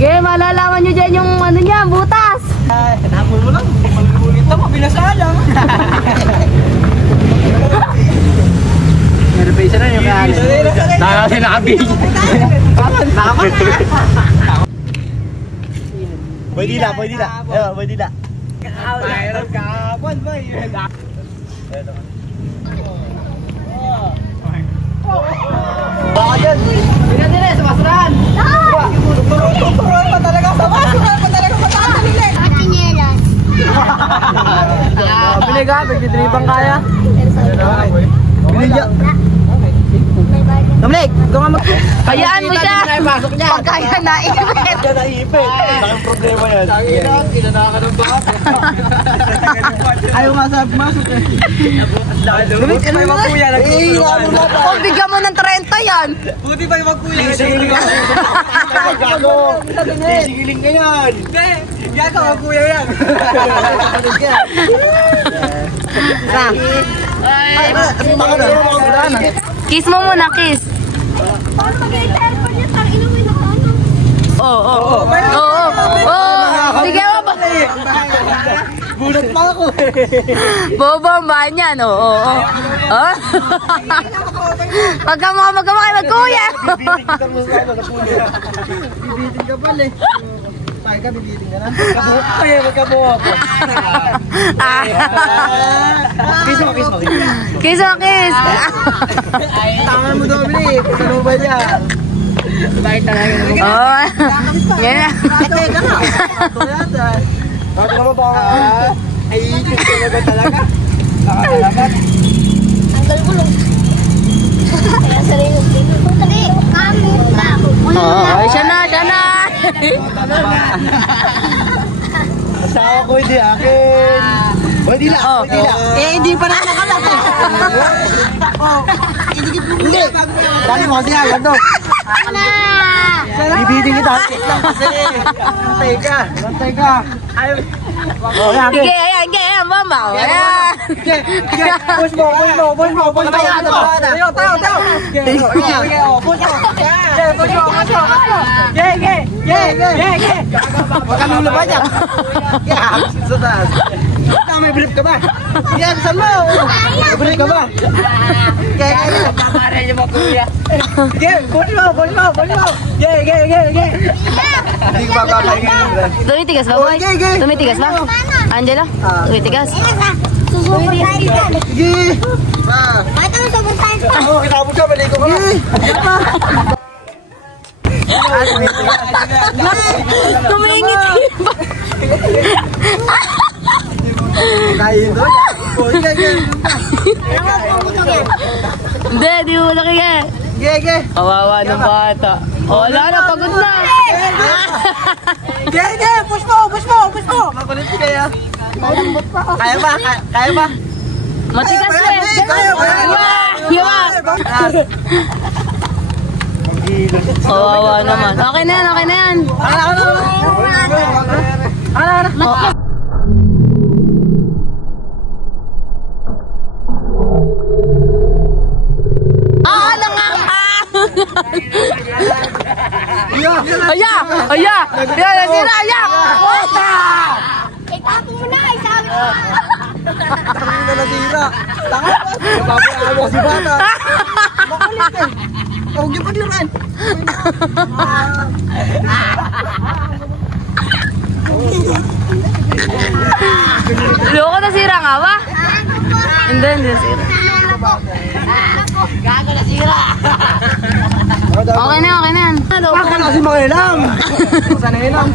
Sige, malalaman nyo dyan yung ano niya, butas. Tinapon mo lang. Malulit na mo, binasalang. Renovation na yung kaya. Nakakasi nakabig. Pwede na, pwede na. Pwede na. Mayroon ka. Buwan ba yun? Baka dyan. Pinadili, sumasran. Tuturuan pa talaga sa masukan pa talaga sa taas. Patinyelas. Bili ka, pagdidribang kaya. Bili dyan. Dominic, ikaw nga Kayaan mo siya. Pasok niya. Pagkaya naipit. Kaya naipit. Bakang problema yan. Kinana ka ng baka. Ayaw masok eh. Dominic, ano ba? Oh, bigyan mo ng 30 yan. Buti pa yung magkuya. Sigiling ka. Sigiling ka yan. Hindi. Yan ka magkuya yan. Kiss mo muna, kiss. Paano mag-i-telepon niya? Tang inumin ako ano? Oo. Sige mo ba? Bulat pa ako. Bobombahan yan, oo. Magkamukha kayo magkuya. Bibiting ka pala eh. Tayo ka, bibiting ka na. Kabuhok ka eh, magkabuhok. Kiss mo. Kiss mo, kiss. Tangan mo Dominic, ano ba yan? Bakit talaga naman? Oo. Yan na. Teka na. Ito yata. Bakit naman ba? Ay, talaga. Nakakalagat. Tanggal ko lang. Kaya sarili ng dito. Dali, kami na ako. Oo, siya na. Asawa ko hindi akin. Pwede lang. Hindi pa naman nakalat. Hindi. Dali mo kasi yan. Ano? Bibiting kita. Lang kasi. Lantay ka. Ayaw. Sige, ayan, mama. Ayan. Push mo. Huwag ka nung laban niya. Sa taas. May brief ka ba? Yan, saan mo? May brief ka ba? Kaya. Pamarin niyo mo, kuya. Push mo. Hindi ko ba kakaingin yun? Tumitigas ba, boy? Tumitigas ba? Angela? Tumitigas? Susubok tayo dyan. Sige. Bakit ang susubok tayo dyan? Oo, kitapos ka. Balik ko ka. Tumingit. Kain doon. Hindi, di mo laki ka. Gege. Kawawa ng bata. Wala na, pagod na. Gege, push mo. Makulit kaya. Kaya ba? Matigas Kaya, eh. kaya. Yawa. Kawawa naman. Okay na yan. Aya! Itapo mo na, isabi ko. Kami na nasira. Tanga ba? Napapayawa ko si bata. Makulit eh. Huwag yung paglaman. Loko nasira nga ba? Hindi nasira. Gago nasira. Okay na yan. Baka na kasi makilang. Sana ilang.